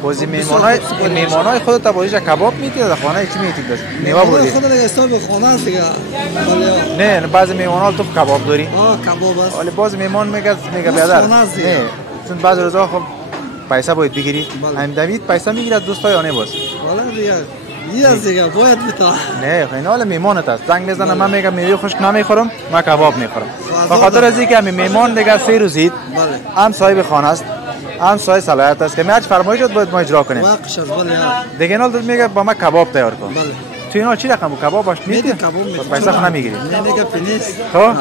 بازی میمانای خودت تا بازیش کباب میتی در خانه چی میتی داشت میوه بردی خود دیگه حساب خانه است دیگه نه بعضی میمانا تو کباب داری کباب است ولی باز میمان میگه بیادر نه چون بعضی روزا خب پیسه باید بگیری هم دوید پیسه میگیرد دوستا یا نه باز والا دیگه یه دیگه باید بتا نه خیلی حالا میمانت است زنگ میزنه من میگم میوه خشک نمیخورم من کباب میخورم به خاطر از اینکه همین میمان دیگه 3 روز اید هم صاحب خانه است هم صاحب صلاحیت است که هر فرمایش باید ما اجرا کنیم واقعش است بله دیگه اینا میگه با ما کباب تیار کن بله تو اینا چی رقم کبابش میدی پیسه خو نمیگیری نه دیگه پنیس ها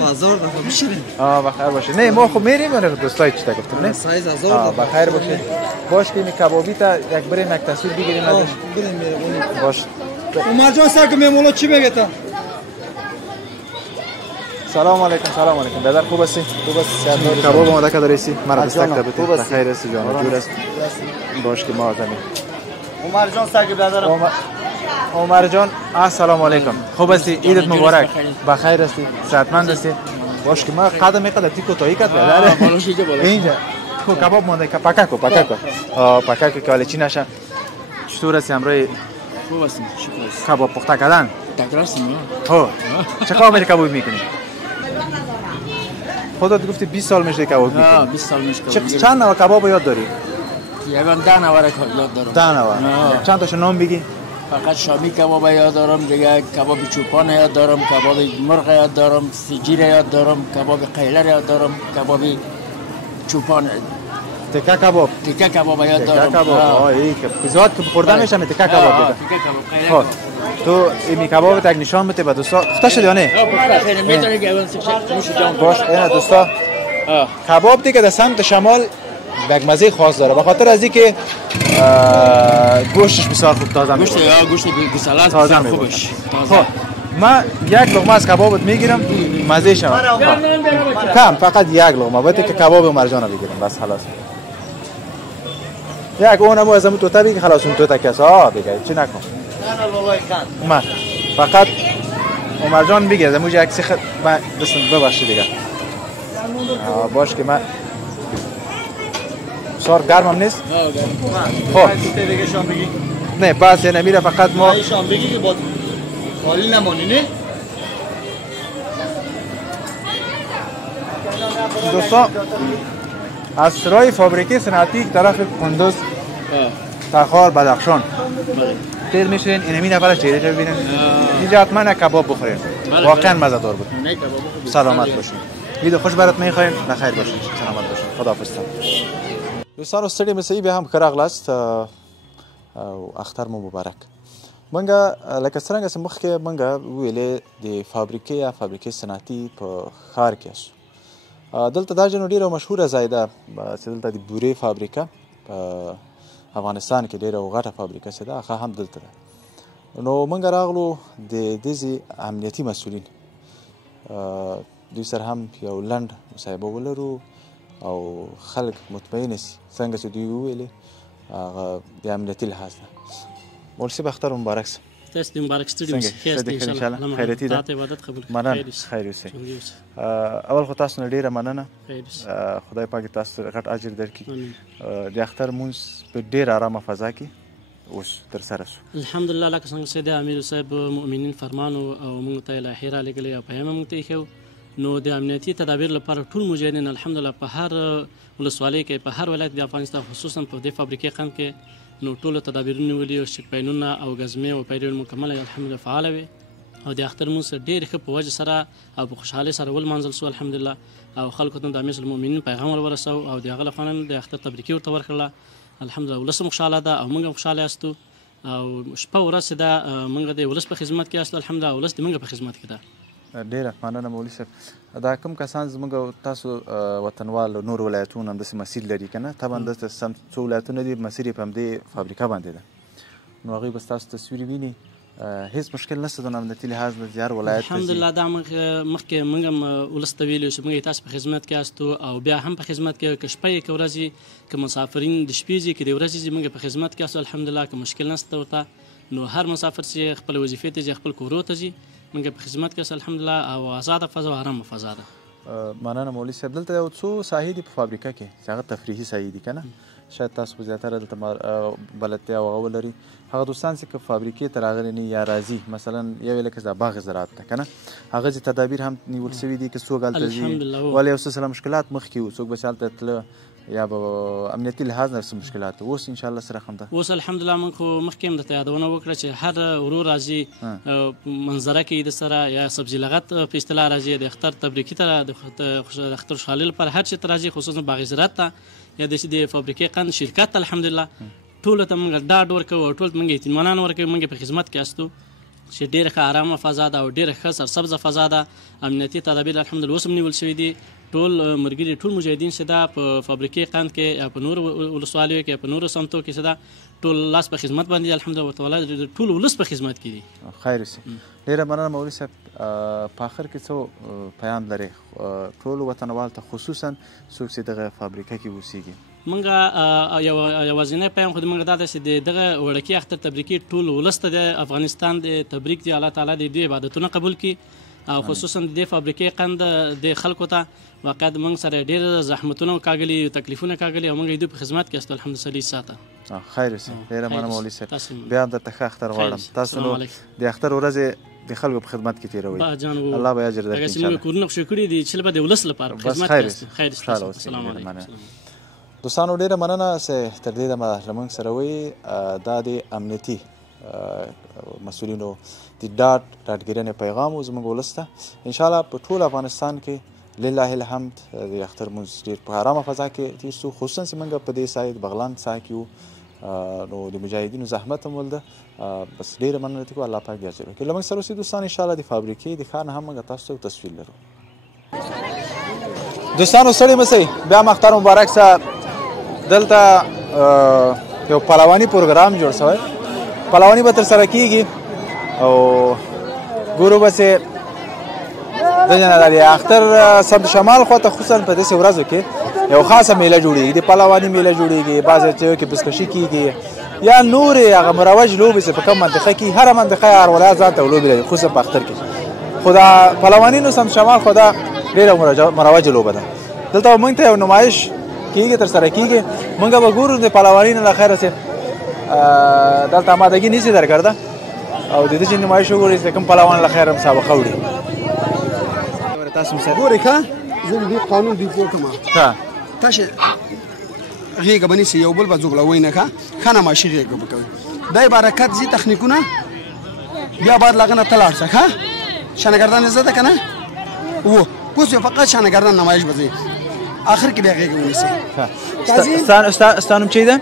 بازار ده خب میشیم بخیر باشه نه ما خب میریم نه دوستای چی تا گفتم نه سایز هزار بخیر باشه باش که می کبابی تا یک بریم یک تصویر بگیریم ازش باش عمر جان سر که میمولا چی میگه تا سلام علیکم سلام علیکم برادر خوب هستی؟ خوب هستی کباب آماده کرده رسی مرا دستک تبت بخیر هستی جان جور است باش که ما زمین عمر جان سگ برادرم عمر جان السلام علیکم خوب هستی عیدت مبارک بخیر هستی صحتمند هستی باش که ما قدم تیکو تایی کرد برادر اینجا کو کباب مونده که پکاکو که حالا چی نشه چطور هستی امروز خوب هستم شکر کباب پخته کردن تکرارستیم ها چه کار کباب میکنی خودت گفتی 20 سال میشه کباب میکنی 20 سال میشه چند نوع کباب یاد داری یگان 10 نوع یاد دارم 10 نوع چند تاشو نام بگی فقط شامی کباب یاد دارم دیگه کباب چوپان یاد دارم کباب مرغ یاد دارم سیجیر یاد دارم کباب قیلر یاد دارم کباب چوپان تکه کباب یاد دارم تکه کباب ای که پیزاد که خوردن میشه تکه کباب دیگه تو این کباب تک نشان بده به دوستا پخته شده یا نه باش اینا دوستا کباب دیگه در سمت شمال یک مزه خاص داره به خاطر از اینکه گوشتش بسیار خوب تازه میشه گوشت بسالات تازه خوبش خب من یک لقمه از کبابت میگیرم مزه شما کم فقط یک لقمه باید که کباب مرجان بگیرم بس خلاص یک اونم از همون توتا بگی خلاص اون توتا کسا بگی چی نکن من فقط عمر جان بگی از همون یک سیخ دستم ببخشی دیگه باش که من بسیار گرمم نیست خب نه بس نمیره فقط ما شام بگی که با خالی نمانی نه دوستان از سرای فابریکه صنعتی طرف کندوز تخار بدخشان تیر میشین اینمی نفرش چهره رو ببینین اینجا حتما کباب بخورین واقعا مزه‌دار بود سلامت باشین ویدیو خوش برات میخوایم بخیر باشین سلامت باشین خداحافظ دوستانو ستړي مسئي به هم ښه راغلاست او اختر مو مبارک منګه لکه څرنګه چې مخکې منګه ویلې د فابریکې صنعتي په ښار کې اسو دلته دا جنو ډیره مشهوره ځای ده چې دلته د بورې فابریکه په افغانستان کې ډیره غټه فابریکه چې ده هغه هم دلته ده نو منګه راغلو د دې امنیتي مسؤلین دوی سره هم یو لنډ مصاحبه ولرو او خلک مطمئن شي څنګه چې دوی وویلې هغه د امنیتي لحاظ نه مولوي صاحب اختر مبارک شه تاسو دې مبارک ستړي اوسئ ښه ان شاء الله خیرتي ده عبادت قبول کړئ مننه خیر اوسئ اول خو تاسو نه ډیره مننه خدای پاک تاسو غټ اجر درکړي د اختر مونږ په ډیر آرامه فضا کې اوس تر سره شو الحمدلله لکه څنګه چې د امیر صاحب مؤمنین فرمانو او موږ ته الهي را لګلی او پیغام موږ ته ایښی نو د امنیتي تدابیر لپاره ټول مجاهدین الحمدلله په هر ولسوالۍ کې په هر ولایت د افغانستان خصوصا په دې فابریکې قند کې نو ټولو تدابیرونه نیولي او چک پاینونه او ګزمې او پیرې مکمله الحمدلله فعاله وي او د اختر مونځ ډېر ښه په وجه سره او په خوشحالۍ سره ولمانځل سو الحمدلله او خلکو ته د امیر المؤمنین پیغام ورسو او د هغه لخوا د اختر تبریکي ورته ورکړله الحمدلله ولس هم خوشحاله ده او موږ هم خوشحاله یاستو او شپه ورځ ده موږ د ولس په خدمت کې یاستو الحمدلله ولس د موږ په خدمت کې ده ډیره مننه مولوي صاحب دا کوم کسان زموږ تاسو وطنوال نور ولایتونه همداسې مسیر لري که نه طبعا دلته څو ولایتونه دي مسیر یې په همدې فابریکه باندې ده نو هغوی به ستاسو تصویر ویني هیڅ مشکل نشته د امنیتي لحاظ نه هر ولایت الحمدلله دا مخکې موږ هم ولس ته ویلي چې موږ تاسو په خدمت کې یاستو او بیا هم په خدمت کې که شپه یې که ورځې که مسافرین د شپې ځي که د ورځې ځي موږ په خدمت کې یاستو الحمدلله که مشکل نشته ورته نو هر مسافر چې خپل وظیفې ته ځي خپل کورو ته ځي موږ په خدمت کې یاستو الحمدلله او آزاده فضا او ارامه فضا ده مننه مولوي صاحب دلته یو څو ساحې دي په فابریکه کې چې هغه تفریحي ساحې دي که نه شاید تاسو په زیاتره دلته بلدتیا او هغه ولري هغه دوستان چې که فابریکې ته راغلي نه یا راځي مثلا یو یې لکه دا باغ زراعت ده که نه هغه چې تدابیر هم نیول شوي دي که څوک هلته ځي ولې یو څه سره مشکلات مخکې وو څوک به چې هلته تله یا به امنیتي لحاظ نه څه مشکلات اوس انشاءالله سره هم ده اوس الحمدلله موږ خو مخکې هم درته یادونه وکړه چې هر ورور راځي منظره کې د سره یا سبزي لغت په اصطلاح راځي د اختر تبریکي ته د اختر خوشحالۍ لپاره هر چېرته راځي خصوصا باغ زراعت ته یا د فابریکې قند شرکت ته الحمدلله ټولو ته موږ ډاډ ورکوو او ټولو ته موږ اطمینان ورکوو موږ په خدمت کې یاستو چې ډېره ښه ارامه فضا ده او ډېره ښه سرسبزه فضا ده. امنیتي تدابیر الحمدلله اوس هم نیول شوي دي. ټول ملګري ټول مجاهدین چې ده په فابریکې قند کې یا په نورو ولسوالیو کې یا په نورو سمتو کې چې ده ټول لاس په خدمت باندې الحمدلله تعالی ټول ولس په خدمت کې دي. خیر اوسي. ډېره مننه مولوي صاحب. په آخر کې څه پیام لرئ ټولو وطنوالو ته خصوصا څوک چې دغه فابریکه کې اوسیږي؟ موږ یوازینی پیام خو موږ دا ده چې دغه وړکي اختر تبریکي ټول ولس ته د افغانستان د تبریک دی. الله تعالی د دوی عبادتونه قبول کړي او خصوصا د دې فابریکې قند د خلکو ته واقعا موږ سره ډېر زحمتونه کاږلي تکلیفونه کاږلي او موږ د دوی په خدمت کې است الحمدلله ساته. خیر اوسي. ډېره مننه مولوي صاحب. بیا درته ښه اختر غواړم. تاسو نو د اختر ورځې د خلکو په خدمت کې تېروئ. الله به اجر درکړي انشاءالله. هغه کورونه خوشې کړي دي چې به د ولس لپاره خدمت کې خیر اوسي. السلام علیکم. دوستانو ډېره مننه چې تر دې دمه زموږ سره وئ. دا د امنیتي مسؤلینو د ډاډګیرنې پیغام و زموږ ولس ته. انشاءالله په ټول افغانستان کې لله الحمد د اختر لمونځ ډېر په ارامه فضا کې تېر شو. خصوصا چې موږ په دې سایډ بغلان ساحه کې وو نو د مجاهدینو زحمت هم ولده. بس ډېره مننه کوو. الله پاک دې اجر ورکړي. له موږ سره اوسئ دوستان. انشاءالله د فابریکې د ښار نه هم موږ تاسو ته تصویر لرو. دوستانو ستړي مه شئ. بیا هم اختر مبارک شه. دلته یو پهلواني پروګرام جوړ شوی. پهلواني به ترسره کېږي او ګورو به چې د اختر سمت شمال خواته خصوصا په داسې ورځو کې یو خاصه میله جوړېږي. د پهلواني میله جوړېږي. بعضې ځایو کې بزکشي کېږي یا نورې هغه مروج لوبې چې په کوم منطقه کې هره منطقه هر ولایت ځان ته لوبې لري خصوصا په اختر کې. خو دا پهلواني نو سمت شمال خو دا ډېره مروجه لوبه ده. دلته موږ ته یو نمایش کېږي ترسره کېږي. موږ به ګورو د پهلواني نه له خیره چې دلته آمادګي نیسي درګرده او د دې چې نمایش وګورئ چې کوم پهلوان له خیره مسابقه وړي. تاسو ګورئ ښه زه د دې قانون دیفو کوم. تاسو غېږه به نیسئ یو بل به ځوبلوئ نه ښه نمایشي غېږه به کوئ. دا برکت ځي تخنیکونه بیا باید له هغه نه ته لاړ شه ښه. شانهګردان یې زده ده که نه و اوس بیا فقط شانهګردان نمایش به ځئ آخر کې بیا غېږه ونیسئ. ستا نوم چی ده؟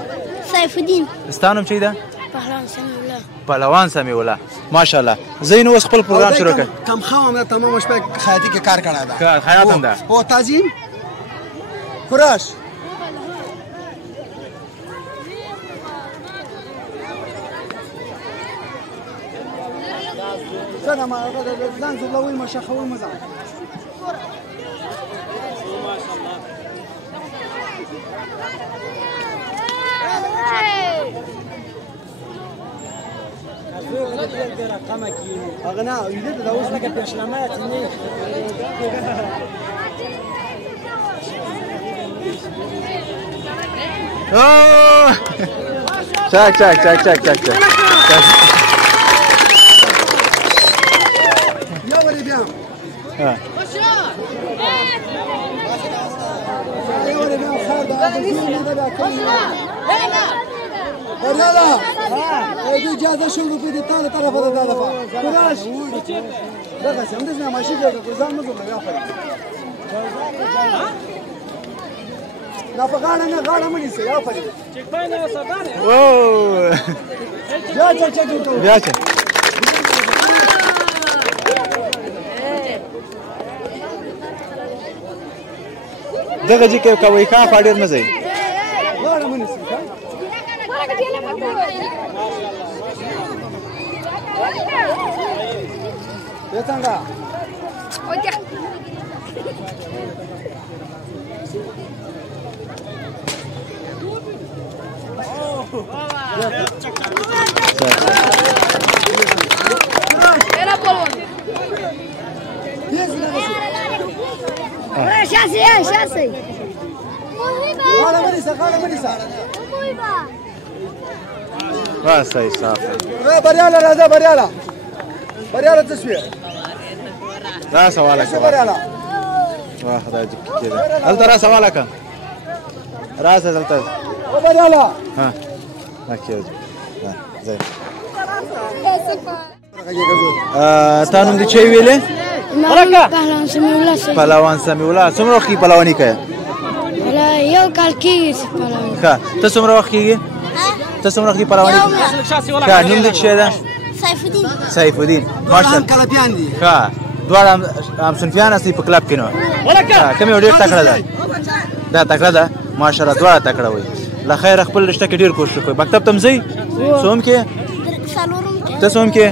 سیف الدین. ستا نوم چی ده؟ پهلوان سمیع الله. پهلوان سمیع الله. ماشاءالله. زه نو اوس خپل پروګرام شروع کړم. کم خام هم تمام شپه خیاطي کې کار کړی ده. خیاط هم ده. او تعظیم کوراش څنګه ما ځان زولوي مشخوي مزه. هغه نه ویل دا اوس لکه پښلمات نه چک یا وری بیا بريالا ايدي اجازه شغل في الثاني طرف هذا دفع كراش دغه سمدنا ماشي دغه ګزار مزه یا فري لا فغانا نه غاړه مني سي یا فري چک باندې وسدانه او بیا چک دغه چې کوي کا فاډر نه زی غاړه مني سي Betanga. Oye. Era polvo. Ya sé. Ahora Marisa. صحیح صاف بريالا تسويق لا سوالك بريالا واحد اجيك كده هل ترى سوالك راس هل بريالا ها اوكي زين تانو دي چي ویلې پهلوان سمیع الله څومره وخت پهلواني کوي یو کال کېږي ښه ته څومره وخت کېږي ته څومره وخت پهلواني کوي نوم دې څه ده سیف الدین ماشاءالله کلپیان دي ښه دواړه همصنفیان هستئ په کلب کې نو کوم یو ډېر تکړه ده دا تکړه ده ماشاءالله دواړه تکړه وي له خیره خپل رشته کې ډېر کوشش کوئ مکتب ته هم ځئ څوم کې ته څوم کې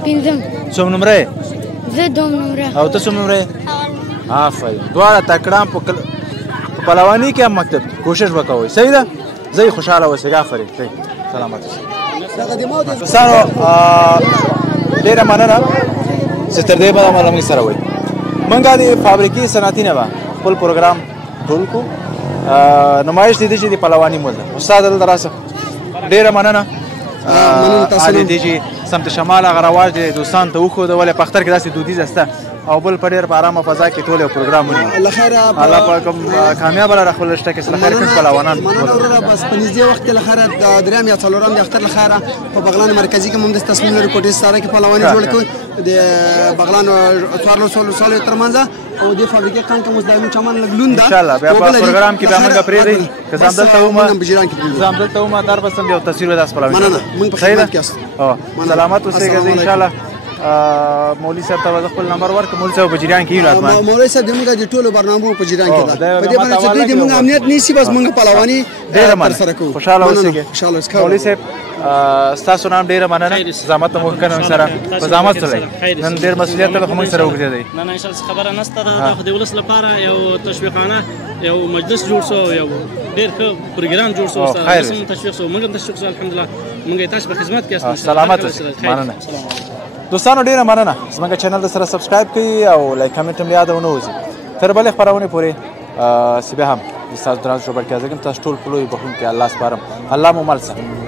څوم نمره زه دوم نمره او ته څوم نمره آفرین دواړه تکړه په پهلواني کې هم مکتب کوشش وکوئ صحیح ده ځئ خوشحاله اوسئ آفرین ځئ سلامت اوسئ دوستانو ډېره مننه چې تر دې بعده مو موږ سره وئ موږ د فابریکې صنعتي نه به خپل پروګرام ټول کړو نمایش د دې چې د پهلواني مول ده استاد دلته راشه ډېره مننه د دې چې سمت شمال هغه رواج دی دوستان ته وښوده ولې په اختر کې داسې دودیزه شته او بل په ډېر په ارامه فضا کې ټول یو پروګرام ونیو الله پاک کامیابه لره خپل رشته کې سره خیر کړي پهلوانان مننه وروره بس په نږدې وخت کې له خیره د درېیم یا څلورم د اختر له خیره په بغلان مرکزي کې موږ د تصمیم لرو کوټې ساره کې پهلواني جوړ کړو د بغلان څوارلس ولسوالیو ترمنځ او د فابریکې قان کې مزدایمون چمن لګلون ده ان شاء الله بیا په پروګرام کې به موږ پرېږدي که زه دلته وم زه دلته وم در بسم یو تصویر داس پهلواني مننه موږ په خدمت کې یاست سلامت اوسئ ان شاء الله مولوي صاحب ته خپل نمبر ورکړه مولوي صاحب په جریان کې یو لازم مولوي صاحب موږ د ټولو برنامو په جریان کې ده په دې باندې چې دوی موږ امنیت نیسي بس موږ پهلواني ډېر سره کوو خوشاله اوسئ مولوي صاحب ستاسو نام ډېره مننه زحمت مو وکړو سره په زحمت سره نن ډېر مسؤلیت له موږ سره وګرځېدی نه ان شاء الله خبره نشته د ولس لپاره یو تشویقانه یو مجلس جوړ شو یو ډېر ښه پروګرام جوړ شو سره تشویق شو موږ هم تشویق شو الحمدلله موږ تاسو په خدمت کې یاست سلامت مننه دوستانو ډېره مننه زموږ چینل د سره سبسکرایب کړئ او لایک کمنټ هم یاد ونه وځي تر بلې خپرونې پورې چې بیا هم د ستاسو درانه شوبر کې ځکه تاسو ټول په لوی بخښونکي الله سپارم الله مو مل شه